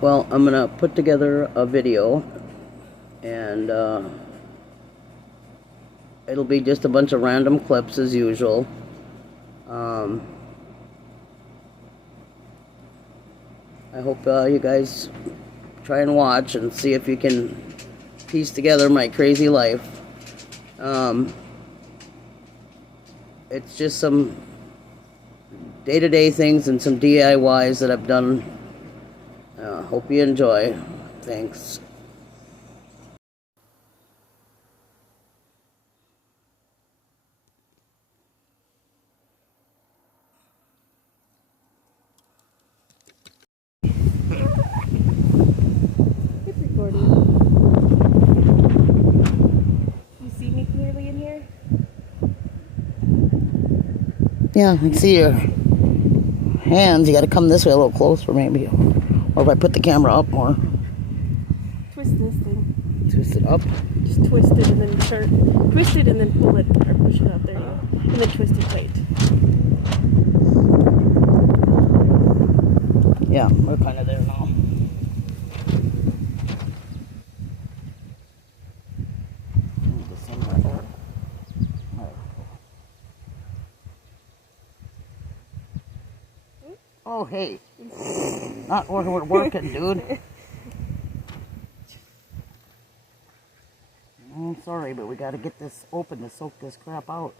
Well, I'm gonna put together a video, and it'll be just a bunch of random clips as usual. I hope you guys try and watch and see if you can piece together my crazy life. It's just some day-to-day things and some DIYs that I've done. Hope you enjoy. Thanks. It's recording. You see me clearly in here? Yeah, I can see your hands. You gotta come this way a little closer, maybe. Or if I put the camera up more. Twist this thing. Twist it up. Just twist it and then turn. Twist it and then pull it or push it out there. And then twist it tight. Yeah, we're kind of there now. Oh, hey. Not when we're working, dude. I'm sorry, but we gotta get this open to soak this crap out.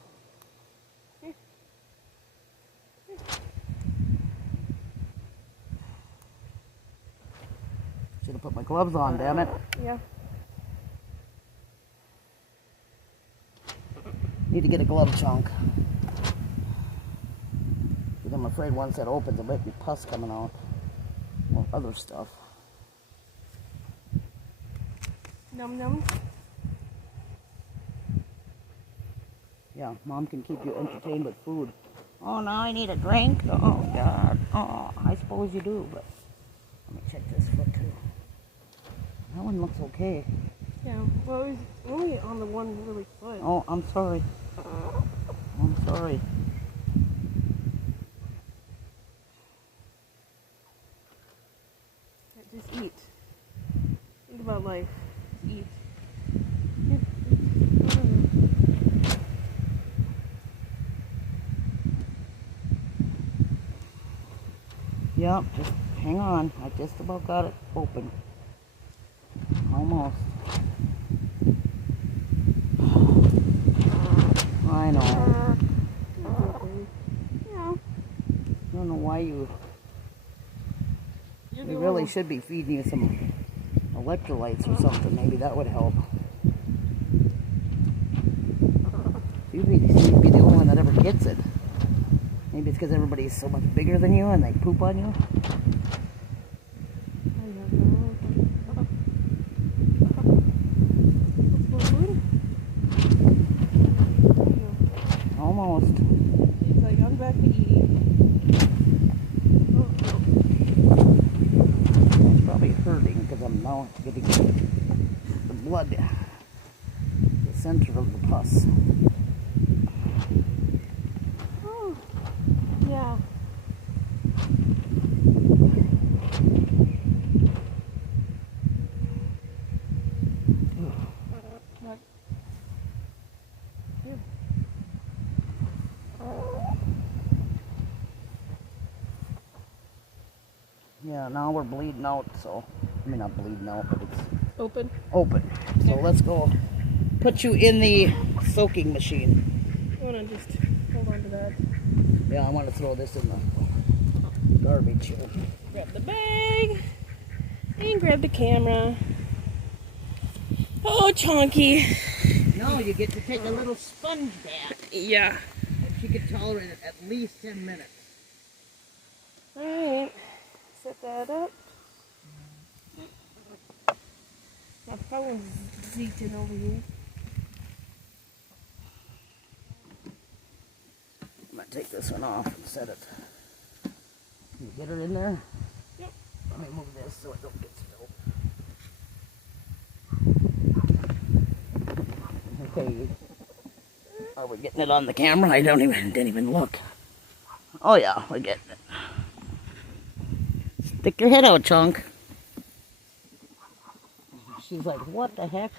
Should have put my gloves on, damn it. Yeah. Need to get a glove chunk. Because I'm afraid once that opens, there might be pus coming out. Or other stuff. Num num. Yeah, Mom can keep you entertained with food. Oh, now I need a drink? Oh, God. Oh, I suppose you do, but let me check this foot, too. That one looks okay. Yeah, well, it was only on the one really foot. Oh, I'm sorry. I'm sorry. Yeah, just eat. Think about life. Just eat. Yep, just hang on. I just about got it open. Almost. I know. Yeah. I don't know why you... We really should be feeding you some electrolytes or something. Maybe that would help. You'd be the only one that ever gets it. Maybe it's because everybody's so much bigger than you and they poop on you. Almost. He's like, I'm back to eating. It's probably hurting because I'm now getting the blood, the center of the pus. Oh, yeah. Yeah, now we're bleeding out, so, I mean not bleeding out, but it's Open. So let's go put you in the soaking machine. I want to just hold on to that. Yeah, I want to throw this in the garbage. Grab the bag and grab the camera. Oh, Chonky. No, you get to take a little sponge bath. Yeah. And she could tolerate it at least 10 minutes. Alright. Set that up. My phone's zeeking over here. I'm going to take this one off and set it. Can you get her in there? Yep. Let me move this so it don't get spilled. Okay. Are we getting it on the camera? I didn't even look. Oh yeah, we're getting it. Stick your head out, Chunk. she's like, what the heck?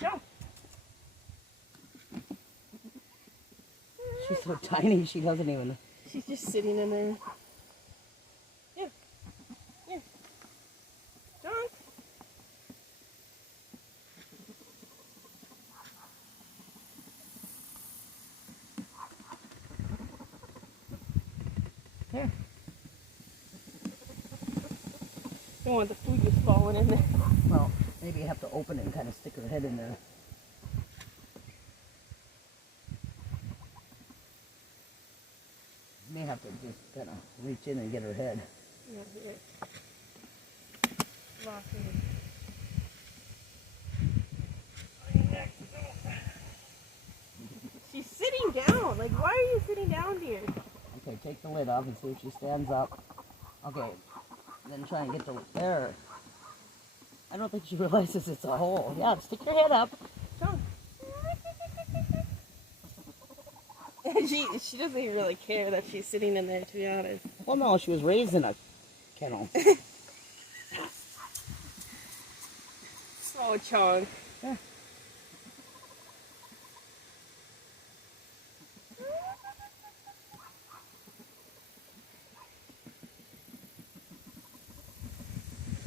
She's so tiny, she doesn't even... She's just sitting in there. Yeah. Yeah. John. Here. Don't want the food just falling in there. Well, maybe you have to open it and kind of stick her head in there. You may have to just kind of reach in and get her head. Yeah, yeah. Lock it. She's sitting down. Like, why are you sitting down, dear? Okay, take the lid off and see if she stands up. Okay, then try and get the... There. I don't think she realizes it's a hole. Yeah, stick your head up. John. she doesn't even really care that she's sitting in there, to be honest. Well, no, she was raised in a kennel. Oh, Chong. Yeah.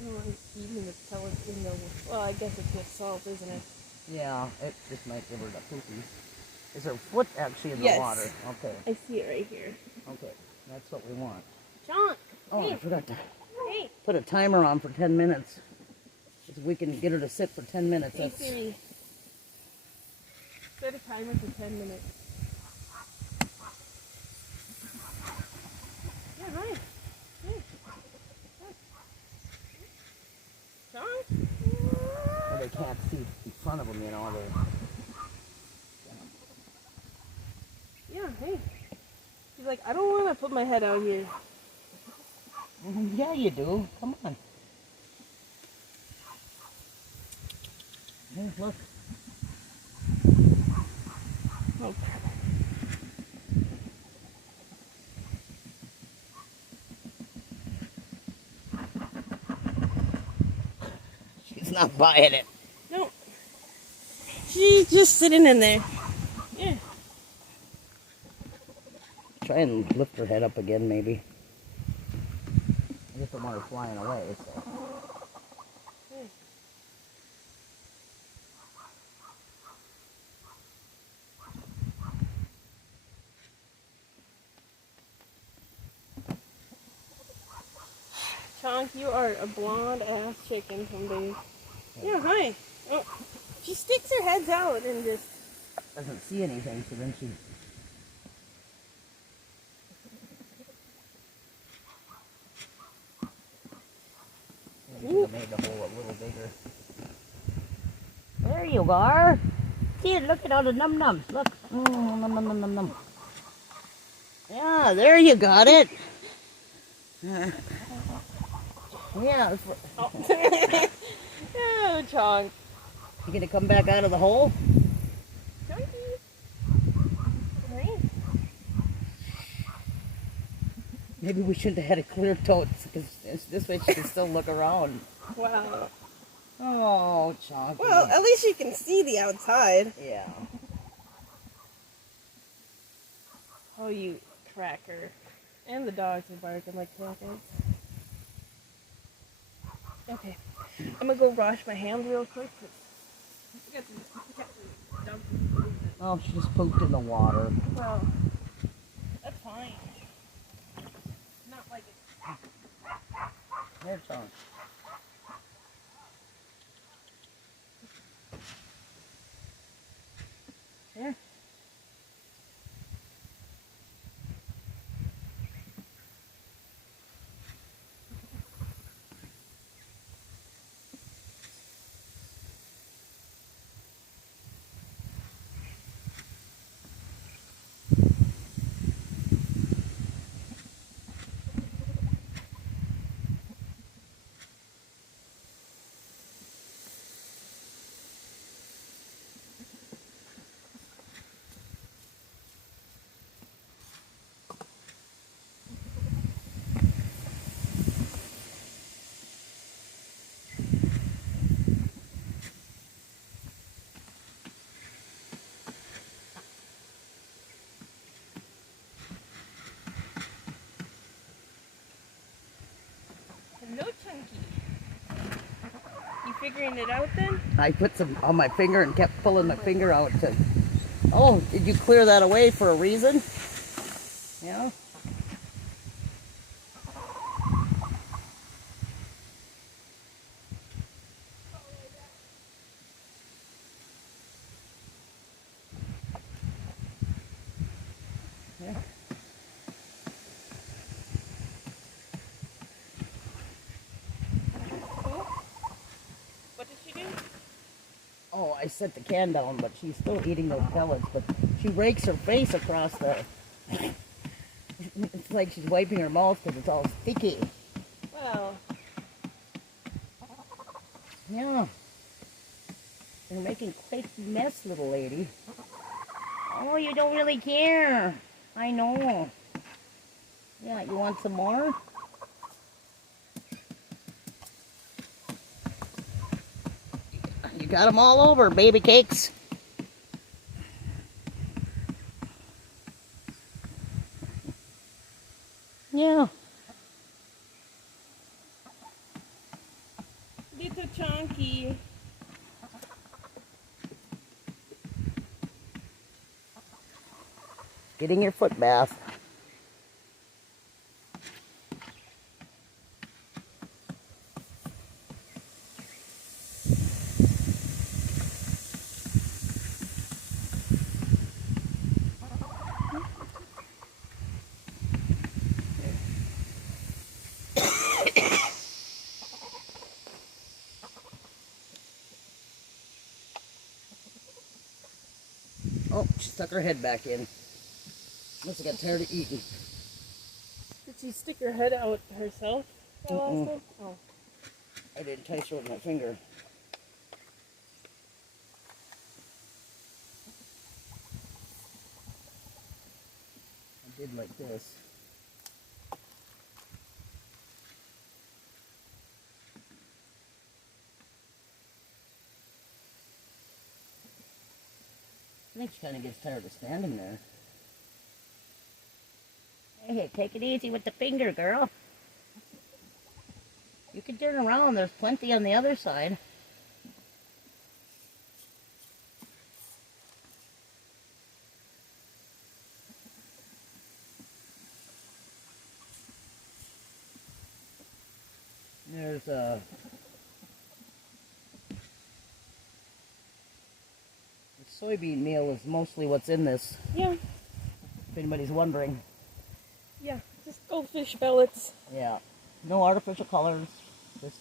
Oh, he's eating the pellets in the... Well, I guess it's with salt, isn't it? Yeah, it just might give her the poopies. Is her foot actually in the Yes. water? Okay, I see it right here. okay. That's what we want. John! Oh, Hey. I forgot to Hey! put a timer on for 10 minutes. If we can get her to sit for 10 minutes. Hey, That's... Siri. Set a timer for 10 minutes. Yeah, hi. Hey. John? Well, they can't see in front of them, you know. Yeah, hey. She's like, I don't want to put my head out here. Yeah, you do. Come on. Hey, look. Oh, crap. She's not buying it. No. She's just sitting in there. Yeah. Try and lift her head up again, maybe. I just don't want her flying away, so. Hey. Chonk, you are a blonde ass chicken someday. Yeah, hi. Oh, she sticks her heads out and just... Doesn't see anything, so then she... Maybe should have made the hole a little bigger. There you are. See, look at all the num-nums. Look. Num, num, num, num, num. Yeah, there you got it. Yeah. Oh, oh Chonk. You gonna come back out of the hole? Chonky. Right. Maybe we shouldn't have had a clear tote, because this way she can still look around. Wow. Oh, Chonky. Well, at least you can see the outside. Yeah. Oh, you cracker. And the dogs are barking like crackers. Okay. I'm gonna go wash my hands real quick. Oh, she just pooped in the water. Well, that's fine. Not like it's... There, Chonk. Here. figuring it out then? I put some on my finger and kept pulling my finger out to... Oh, did you clear that away for a reason? Yeah? Yeah. Cool. What did she do? Oh, I set the can down, but she's still eating those pellets, but she rakes her face across the... It's like she's wiping her mouth because it's all sticky. Well, Yeah. You're making quite a mess, little lady. Oh, you don't really care. I know. Yeah, you want some more? You got them all over, baby cakes. Yeah. little chunky. Getting your foot bath. Oh, she stuck her head back in. Must have got tired of eating. Did she stick her head out herself? Mm-mm. Oh. I did entice her with my finger. I did like this. I think she kind of gets tired of standing there. Hey, take it easy with the finger, girl. You can turn around. There's plenty on the other side. There's the soybean meal is mostly what's in this, Yeah. if anybody's wondering. Yeah. Just goldfish pellets. Yeah. No artificial colors. Just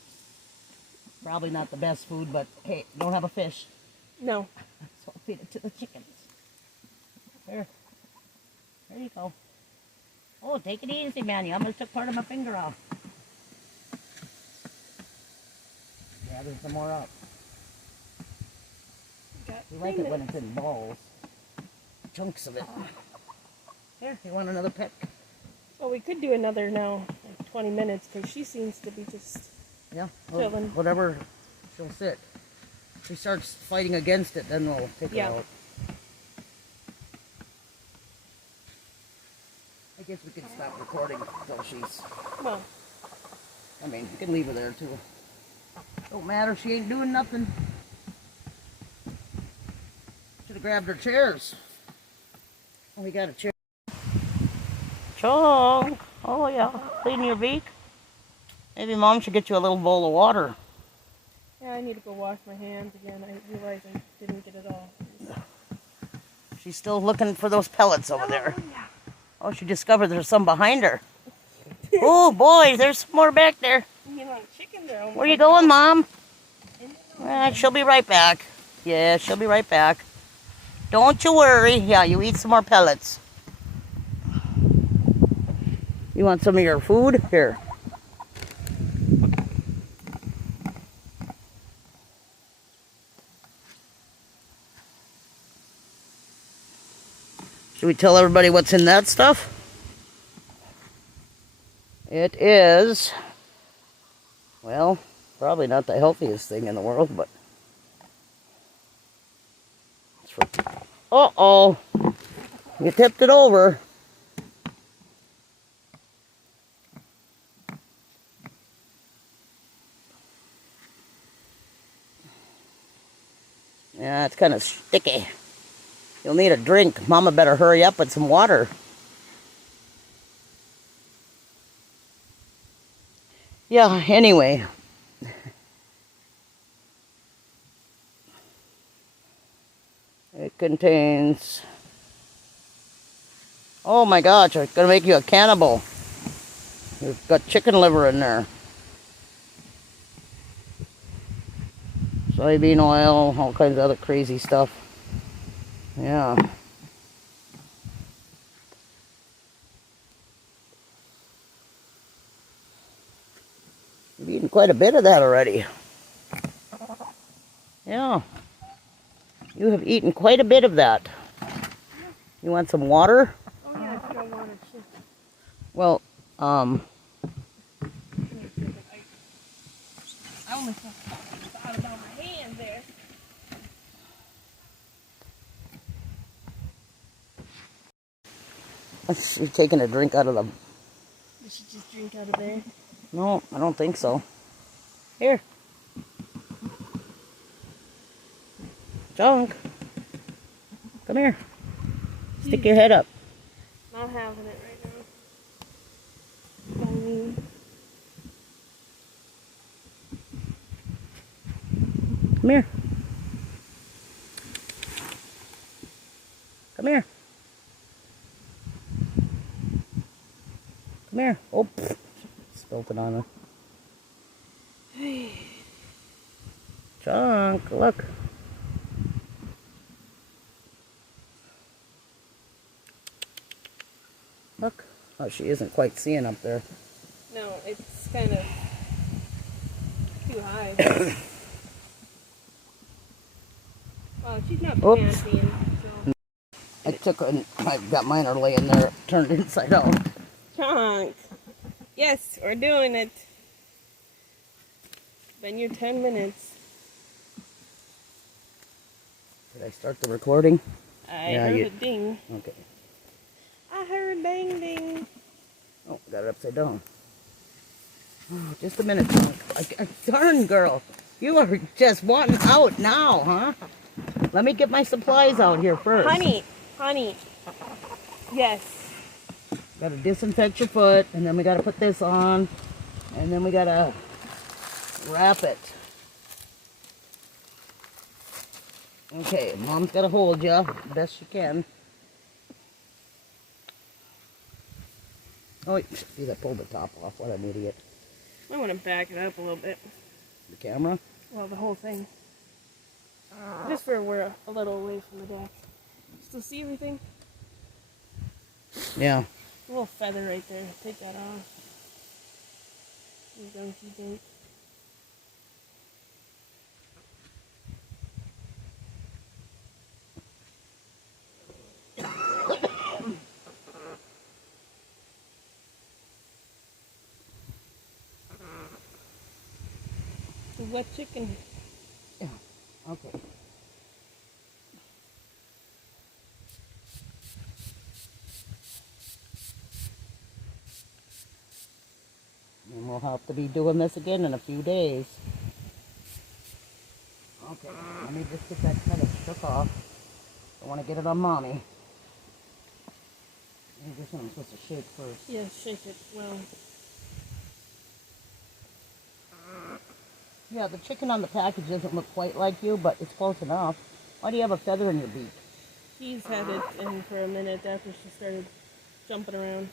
probably not the best food, but hey, don't have a fish. No. So I'll feed it to the chickens. There. There you go. Oh, take it easy, man. You almost took part of my finger off. Gather some more up. We like it when it's in balls. Chunks of it. Here, you want another peck? Well, we could do another now, like 20 minutes, because she seems to be just... Yeah, chilling. whatever she'll sit. If she starts fighting against it, then we'll take her out. I guess we can stop recording until she's... Well, I mean, we can leave her there too. Don't matter, she ain't doing nothing. Should have grabbed her chairs. Oh, we got a chair. Chong! Oh yeah, clean your beak. Maybe Mom should get you a little bowl of water. yeah, I need to go wash my hands again. I realized I didn't get it all. She's still looking for those pellets over there. Yeah. Oh, she discovered there's some behind her. Oh boy, there's some more back there. You know, chickens are almost... Where you going, Mom? She'll be right back. Yeah, she'll be right back. Don't you worry. Yeah, you eat some more pellets. You want some of your food? Here. Should we tell everybody what's in that stuff? It is, well, probably not the healthiest thing in the world, but it's for... Uh-oh, you tipped it over. Yeah, it's kind of sticky. You'll need a drink. Mama better hurry up with some water. Yeah, anyway. It contains... Oh my gosh, it's going to make you a cannibal. You've got chicken liver in there. Soybean oil, all kinds of other crazy stuff. Yeah. You've eaten quite a bit of that already. Yeah. You have eaten quite a bit of that. You want some water? Oh yeah, I forgot water. Shit. Well, I almost thought about my hand there. she's taking a drink out of the... You should just drink out of there. No, I don't think so. Here. Junk. Come here. Stick your head up. Not having it right now. I mean, Come here. Come here. Come here. Oh, pfft. Spilled it on her. Junk, look. Look. Oh, she isn't quite seeing up there. no, it's kind of too high. Well, she's not Oops. panting, so. I took and I got mine are laying there, turned inside out. Chunk. Yes, we're doing it. Been your 10 minutes. Did I start the recording? I heard a ding. Okay. I heard ding ding. Oh, got it upside down. Oh, just a minute, Junk. Darn girl, you are just wanting out now, huh? Let me get my supplies out here first. Honey. Yes. Got to disinfect your foot, and then we got to put this on, and then we got to wrap it. Okay, Mom's got to hold you best she can. Oh, wait, see, I pulled the top off. What an idiot. I want to back it up a little bit. The camera? Well, the whole thing. Just for we're a little away from the deck. Still see everything? Yeah. A little feather right there. Take that off. You donkey dink. Wet chicken. Yeah. Okay. And we'll have to be doing this again in a few days. Okay, let me just get that kind of shook off. I want to get it on Mommy. I guess I'm supposed to shake first. Yeah, shake it well. Yeah, the chicken on the package doesn't look quite like you, but it's close enough. Why do you have a feather in your beak? She's had it in for a minute after she started jumping around.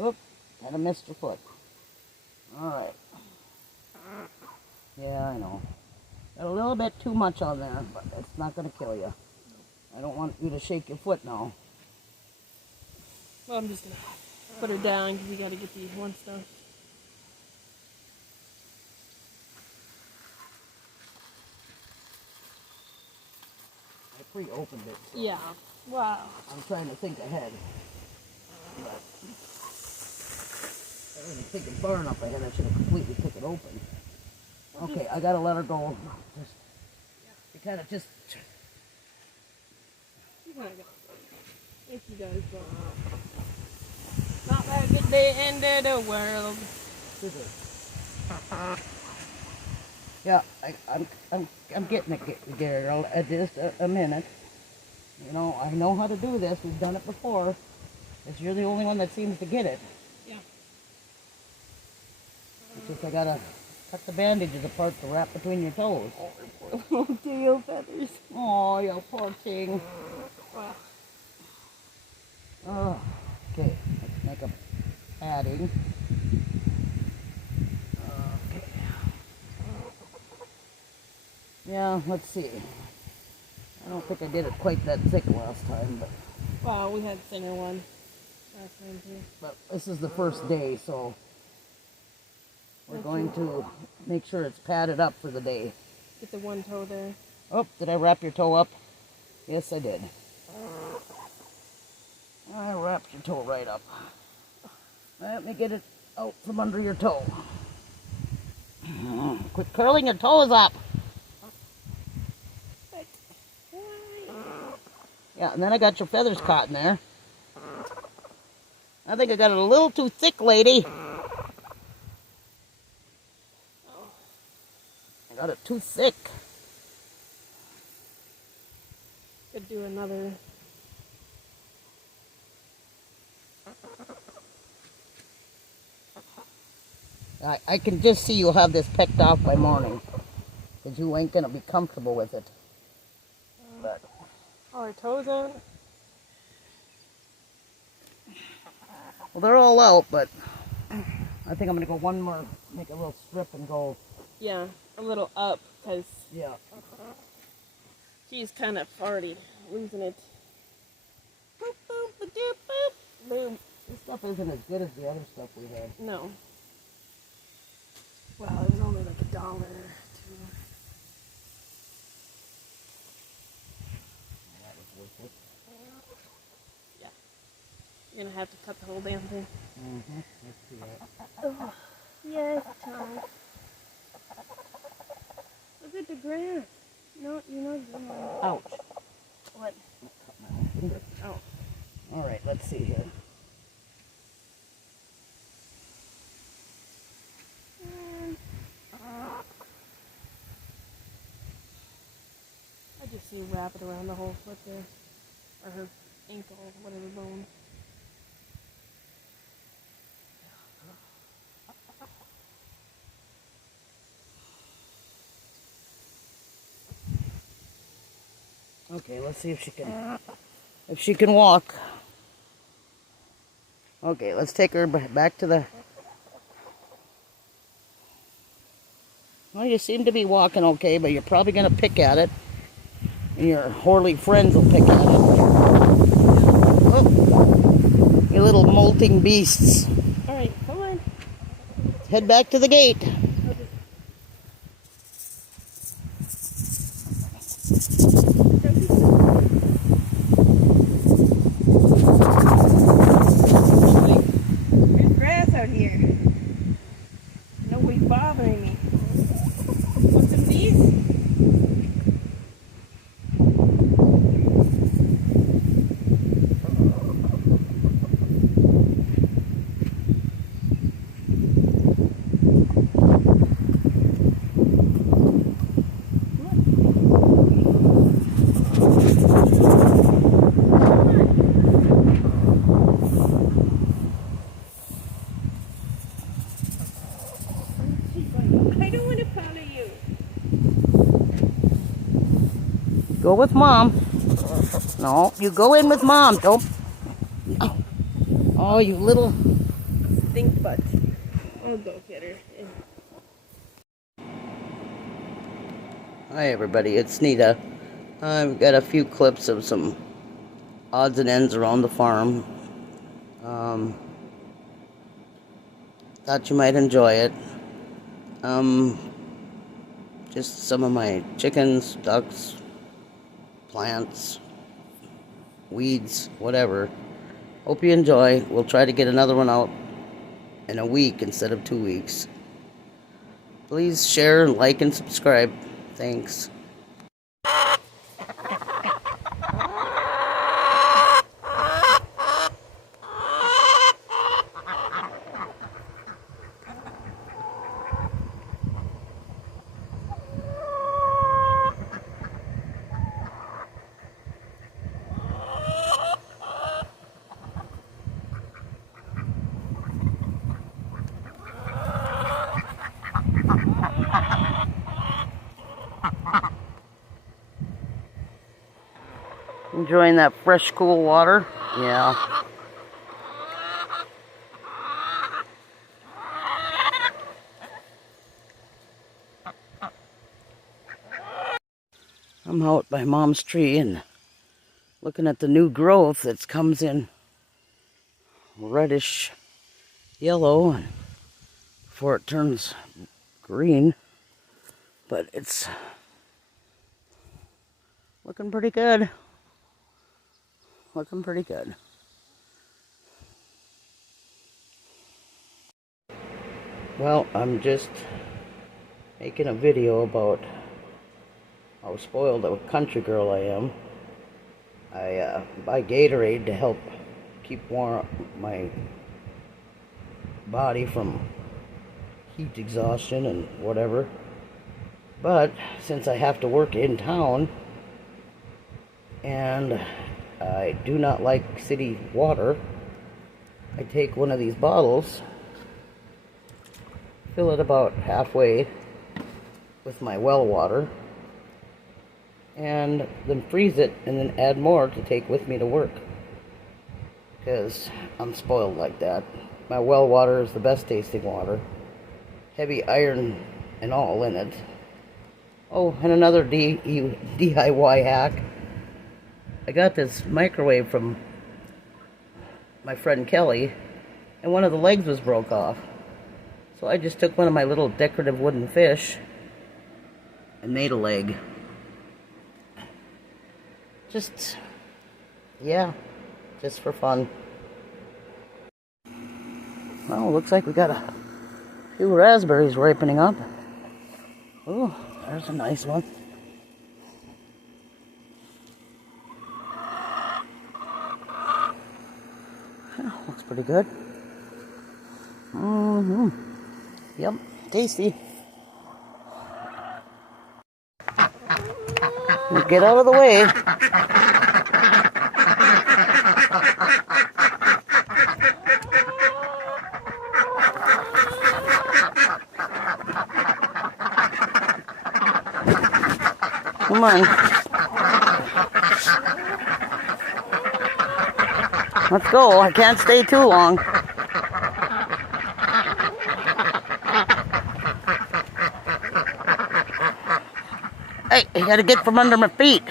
Oop, kind of missed your foot. Alright. Yeah, I know. Got a little bit too much on there, but it's not going to kill you. I don't want you to shake your foot now. Well, I'm just going to put her down because we got to get the one stuff. I pre-opened it. So Yeah. Wow. I'm trying to think ahead. But I wasn't thinking far enough ahead. I should have completely took it open. Okay, I gotta let her go. Just, you kind of just. If you guys go. Not like at the end of the world. Scissors. Yeah, I'm getting it, Gary. Just a minute. You know, I know how to do this. We've done it before. It's you're the only one that seems to get it. Yeah. It's just I gotta cut the bandages apart to wrap between your toes. Oh, poor little tail feathers. Oh, you poor thing. Wow. Oh, okay, let's make a padding. Okay. Yeah, let's see. I don't think I did it quite that thick last time, but Wow, we had thinner one last time too. but this is the first day, so we're going to make sure it's padded up for the day. Get the one toe there. Oh, did I wrap your toe up? Yes, I did. I wrapped your toe right up. Let me get it out from under your toe. Quit curling your toes up. Yeah, and then I got your feathers caught in there. I think I got it a little too thick, lady. I got it too thick. Could do another. I can just see you'll have this pecked off by morning. Because you ain't going to be comfortable with it. But All our toes out. well, they're all out, but I think I'm going to go one more, make a little strip and go. Yeah, a little up because Yeah. she's kind of farty, losing it. Boop, boop, ba-doop, boop. Boom. This stuff isn't as good as the other stuff we had. No. Wow, it was only like $1 too. That was worthless. Yeah. You're gonna have to cut the whole damn thing. Mm-hmm. Let's see that. Oh, yes, Tom. Look at the grass. No, you're not doing it. Ouch. What? Cut my own finger. Oh. All right, let's see here. I just see wrap it around the whole foot there. Or her ankle, whatever bone. Okay, let's see if she can walk. Okay, let's take her back to the. Well, you seem to be walking okay, but you're probably going to pick at it. And your Horley friends will pick at it. Oh, you little molting beasts. Alright, come on. Head back to the gate. There's grass out here. Nobody's bothering me. Want some of these? I don't want to follow you. Go with Mom. No, you go in with Mom. Don't. Oh, you little. Stink butt. I'll go get her. Hi, everybody. It's Nita. I've got a few clips of some odds and ends around the farm. Thought you might enjoy it. Just some of my chickens, ducks, plants, weeds, whatever. Hope you enjoy. We'll try to get another one out in a week instead of 2 weeks. Please share, like, and subscribe. Thanks. Enjoying that fresh, cool water? Yeah. I'm out by Mom's tree and looking at the new growth that comes in reddish yellow and before it turns green. But it's looking pretty good. Looking pretty good. Well, I'm just making a video about how spoiled a country girl I am. I buy Gatorade to help keep warm my body from heat exhaustion and whatever. But since I have to work in town and I do not like city water, I take one of these bottles, fill it about halfway with my well water, and then freeze it and then add more to take with me to work. Because I'm spoiled like that. My well water is the best tasting water. Heavy iron and all in it. Oh, and another DIY hack. I got this microwave from my friend Kelly, and one of the legs was broke off. So I just took one of my little decorative wooden fish and made a leg. Just, yeah, just for fun. Well, looks like we got a few raspberries ripening up. Oh, there's a nice one. Yeah, looks pretty good. Yep, tasty. Get out of the way. Come on. Let's go. I can't stay too long. Hey, you gotta get from under my feet.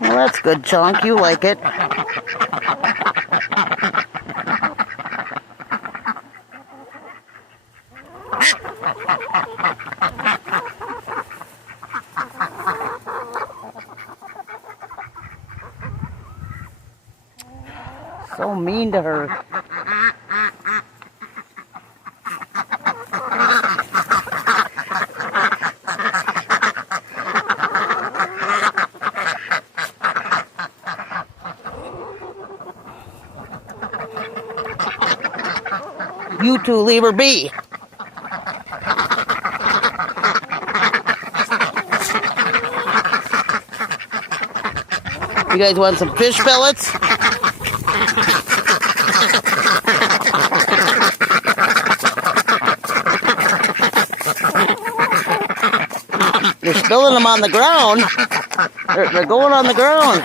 Well, that's good, Chunk. You like it. So mean to her. You two leave her be. You guys want some fish pellets? You're spilling them on the ground. They're going on the ground.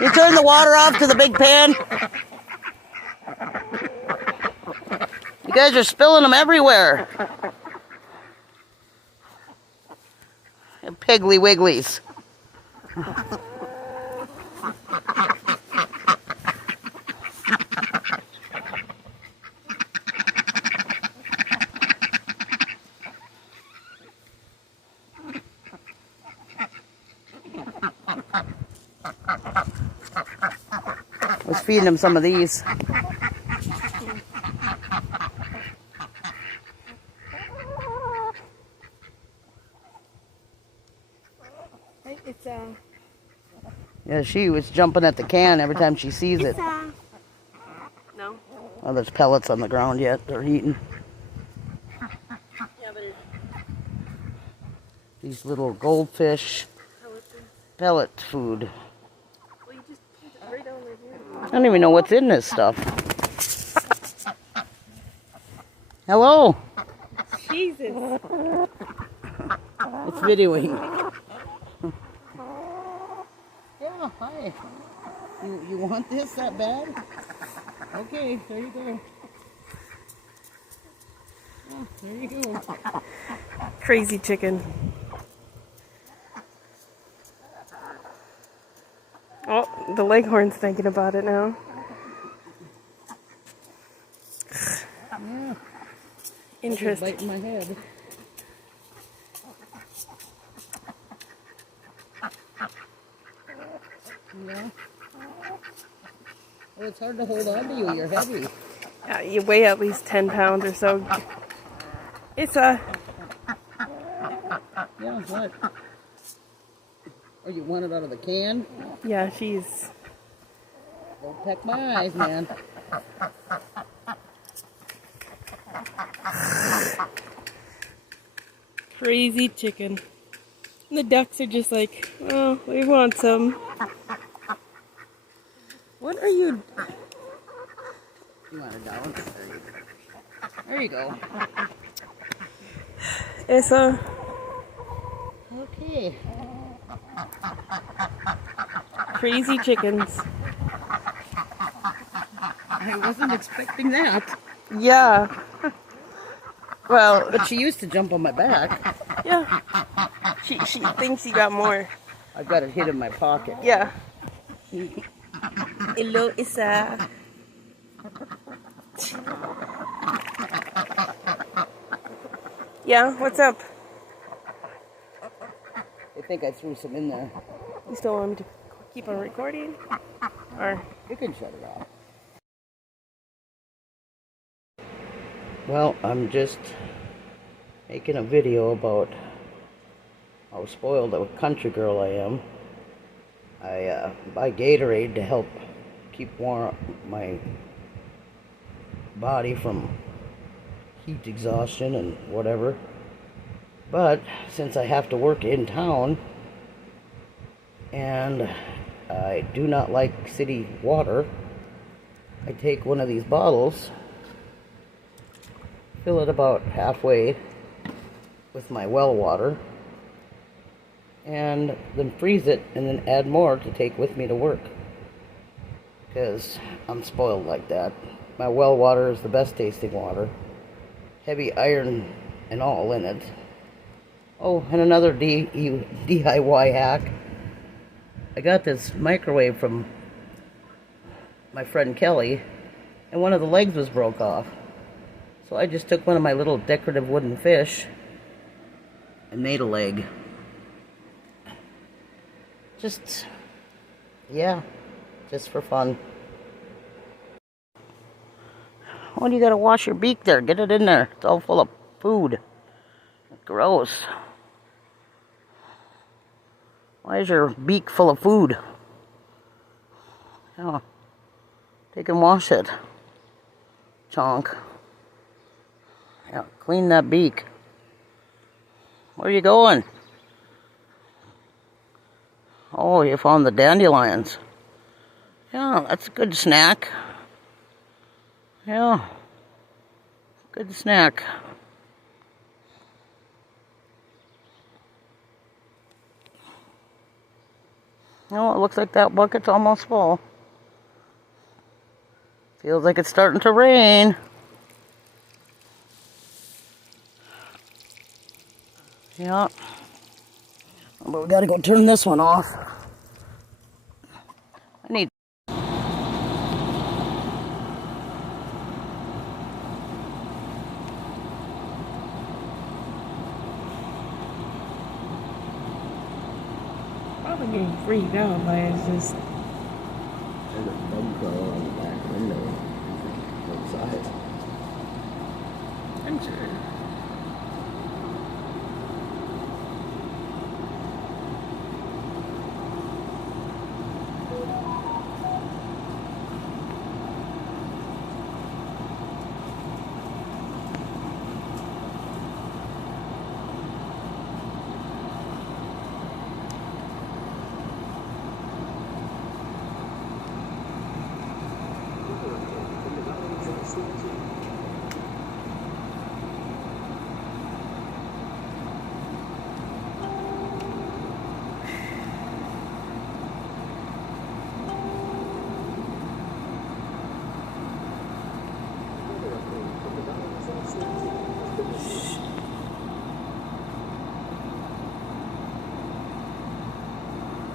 You turn the water off to the big pan. You guys are spilling them everywhere. Piggly wigglies. I was feeding them some of these. It's Yeah, she was jumping at the can every time she sees it. No. Oh, there's pellets on the ground yet. They're eating. Yeah, but These little goldfish pellet food. well, you just put it right down there. I don't even know what's in this stuff. Hello. Jesus. It's videoing. Yeah, hi. You want this that bad? Okay, there you go. Oh, there you go. Crazy chicken. Oh, the leghorn's thinking about it now. Yeah. Interesting. Biting my head. Yeah. Oh, it's hard to hold on to you. You're heavy. Yeah, you weigh at least 10 pounds or so. It's a... Yeah, what? Oh, you want it out of the can? Yeah, she's... Don't peck my eyes, man. Crazy chicken. And the ducks are just like, oh, we want some. What are you... You want it down? There you go. It's a... Okay. Crazy chickens. I wasn't expecting that. Yeah. Well, But she used to jump on my back. yeah. She thinks you got more. I've got it hid in my pocket. Yeah. Hello, Isa. Yeah, what's up? I think I threw some in there. You still want me to keep on recording? Or... You can shut it off. Well, I'm just making a video about how spoiled a country girl I am. I buy Gatorade to help keep warm my body from heat exhaustion and whatever. But since I have to work in town and I do not like city water, I take one of these bottles, fill it about halfway with my well water, and then freeze it and then add more to take with me to work. Because I'm spoiled like that. My well water is the best tasting water. Heavy iron and all in it. Oh, and another DIY hack. I got this microwave from my friend Kelly, and one of the legs was broke off. So I just took one of my little decorative wooden fish and made a leg. Just for fun. Oh, you gotta wash your beak there. Get it in there. It's all full of food. Gross. Why is your beak full of food? Yeah. Take and wash it. Chonk. Yeah, clean that beak. Where are you going? Oh, you found the dandelions. Yeah, that's a good snack. Yeah. Good snack. Oh, it looks like that bucket's almost full. Feels like it's starting to rain. Yeah. But we gotta go turn this one off. I need... Probably getting freaked out by it. Just... There's a bug crawl on the back window outside. I'm sure.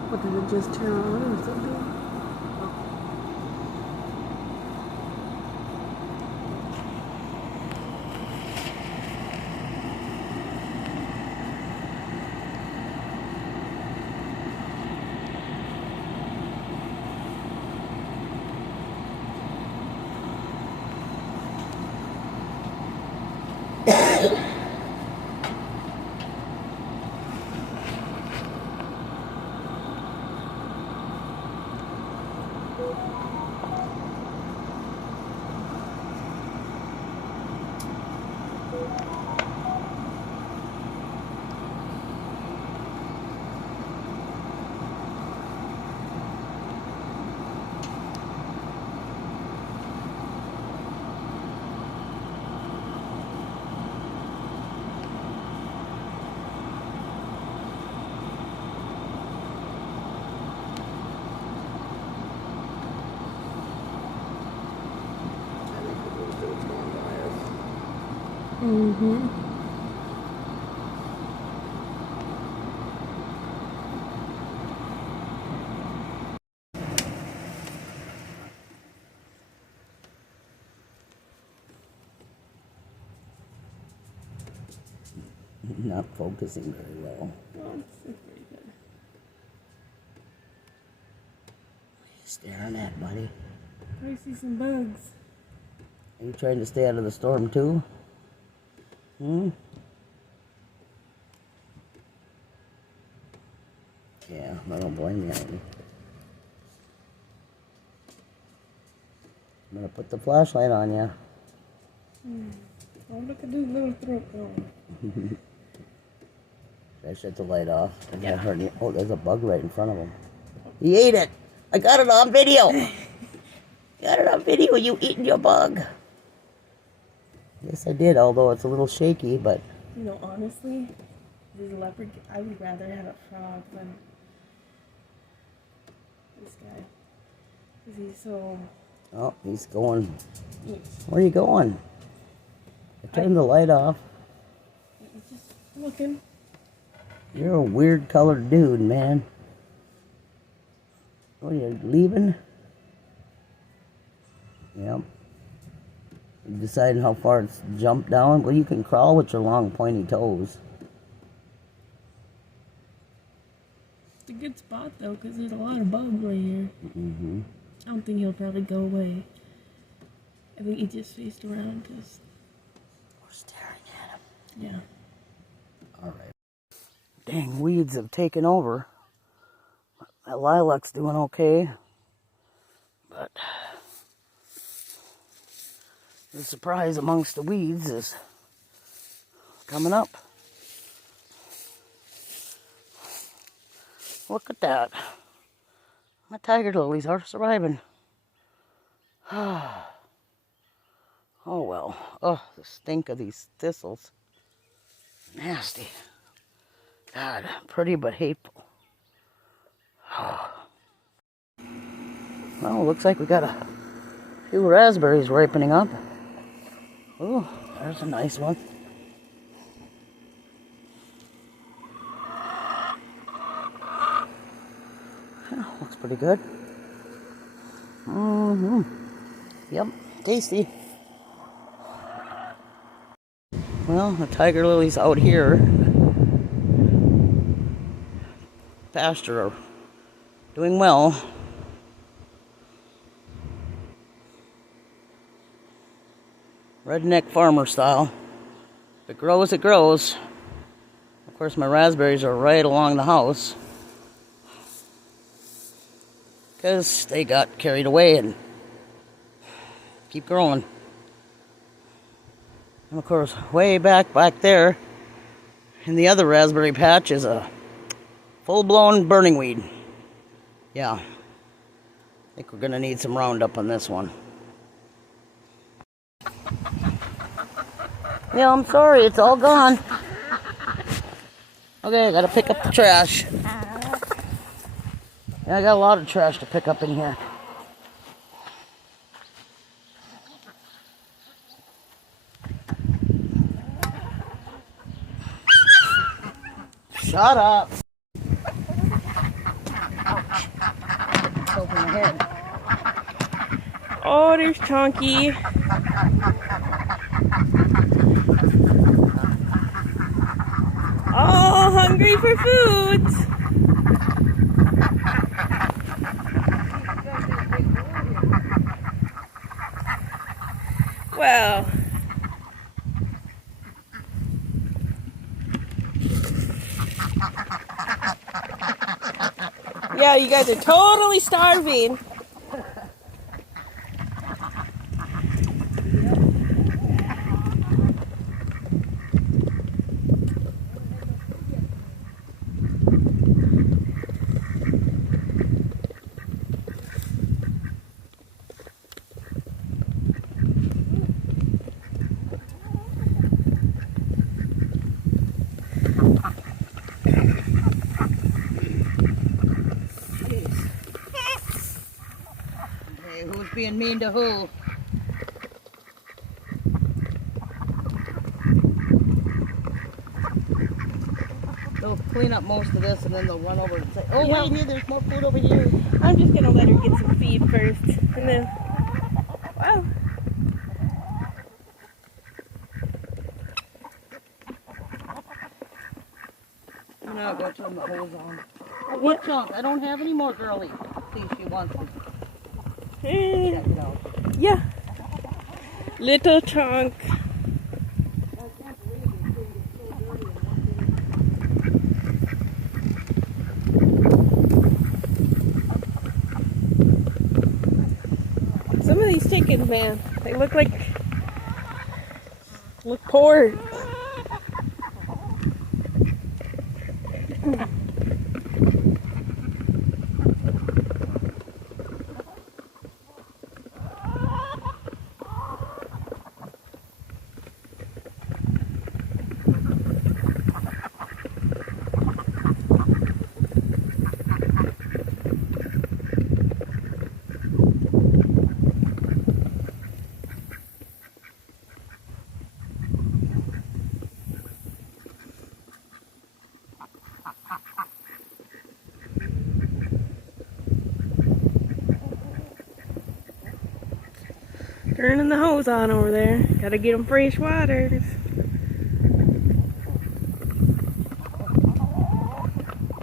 What, did it just turn on or something? Mm-hmm. Not focusing very well. Well, it's pretty good. What are you staring at, buddy? I see some bugs. Are you trying to stay out of the storm too? Hmm? Yeah, I don't blame you, Andy. I'm gonna put the flashlight on you. Oh, look at this little throat going. Should I shut the light off? Yeah. Oh, there's a bug right in front of him. He ate it! I got it on video! Got it on video, you eating your bug. Yes, I did, although it's a little shaky, but... You know, honestly, this leopard, I would rather have a frog than this guy. Because he's so... Oh, he's going... Where are you going? I turned the light off. He's just looking. You're a weird colored dude, man. Oh, you leaving? Yep. You deciding how far it's jumped down? Well, you can crawl with your long, pointy toes. It's a good spot, though, because there's a lot of bugs right here. Mm-hmm. I don't think he'll probably go away. I think he just faced around because... We're staring at him. Yeah. All right. Dang, weeds have taken over. That lilac's doing okay. But the surprise amongst the weeds is coming up. Look at that. My tiger lilies are surviving. Oh well. Oh, the stink of these thistles. Nasty. God, pretty but hateful. Well, looks like we got a few raspberries ripening up. Oh, there's a nice one. Yeah, looks pretty good. Mm-hmm. Yep, tasty. Well, the tiger lilies out here, pasture, are doing well. Redneck farmer style. If it grows, it grows. Of course, my raspberries are right along the house because they got carried away and keep growing. And of course, way back there in the other raspberry patch is a full-blown burning weed. Yeah, I think we're gonna need some Roundup on this one. Yeah, I'm sorry, it's all gone. Okay, I gotta pick up the trash. Yeah, I got a lot of trash to pick up in here. Shut up. my head. Oh, there's Chunky. Oh, hungry for food. Well, yeah, you guys are totally starving. Hey, who's being mean to who? They'll clean up most of this and then they'll run over and say, oh, Yep. wait here, there's more food over here. I'm just gonna let her get some feed first, and then, wow. You know, go turn the hose on. Oh, what Chunk? I don't have any more girly. See, she wants to check it out. Yeah. Little Chunk. Some of these chickens, man, they look poor. Turning the hose on over there. Gotta get them fresh waters.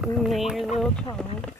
And there's little Chunk.